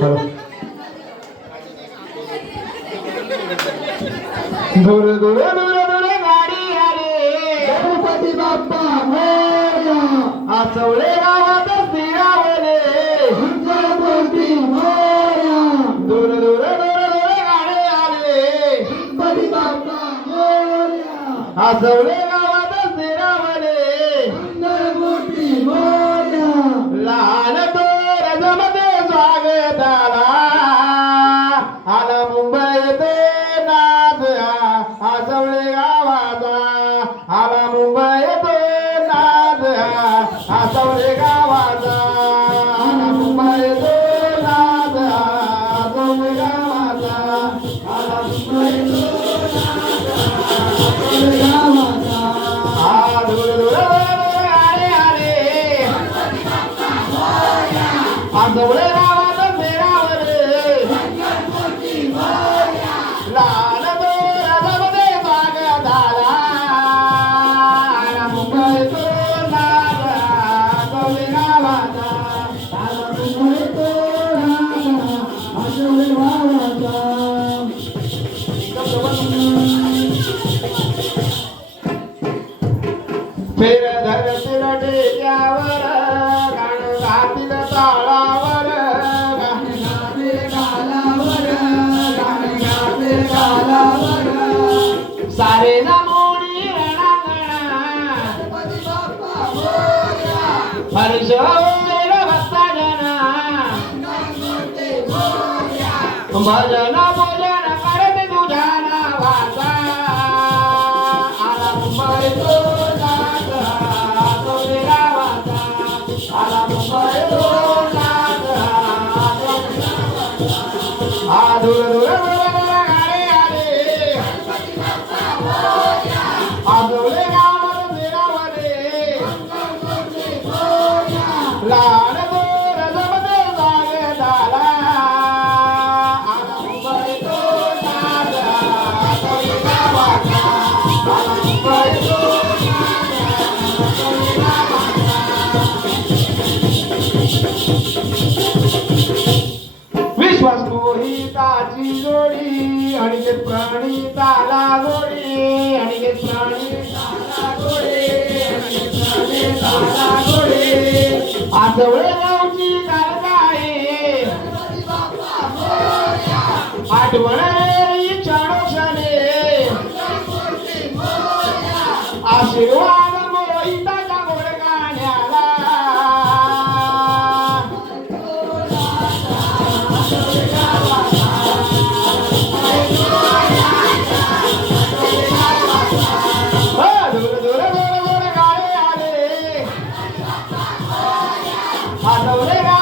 चला. दूर दूर दूर दूर गाडी आले गणपती बाप्पा मोरया आचवले गावात स्थिरावले गणपती मोरया दूर दूर दूर दूर गाडी आले गणपती बाप्पा मोरया आचवले गावात आला मुंबईत फेर धरतील टेक्यावर गाण घातील ताळावर गाण गाणे गालावर सारे जमोनी गणपती बाप्पा मोरया हर्ष भजन भोजन करत तुझ्या नावाचा आला मुंबई आला मुंबई गोडी आणि ते प्राणी ताला गोडी आणि ते प्राणी ताला गोडी आजवळे गावची कारकाई आठवण चाणोशाने आशीर्वाद దూర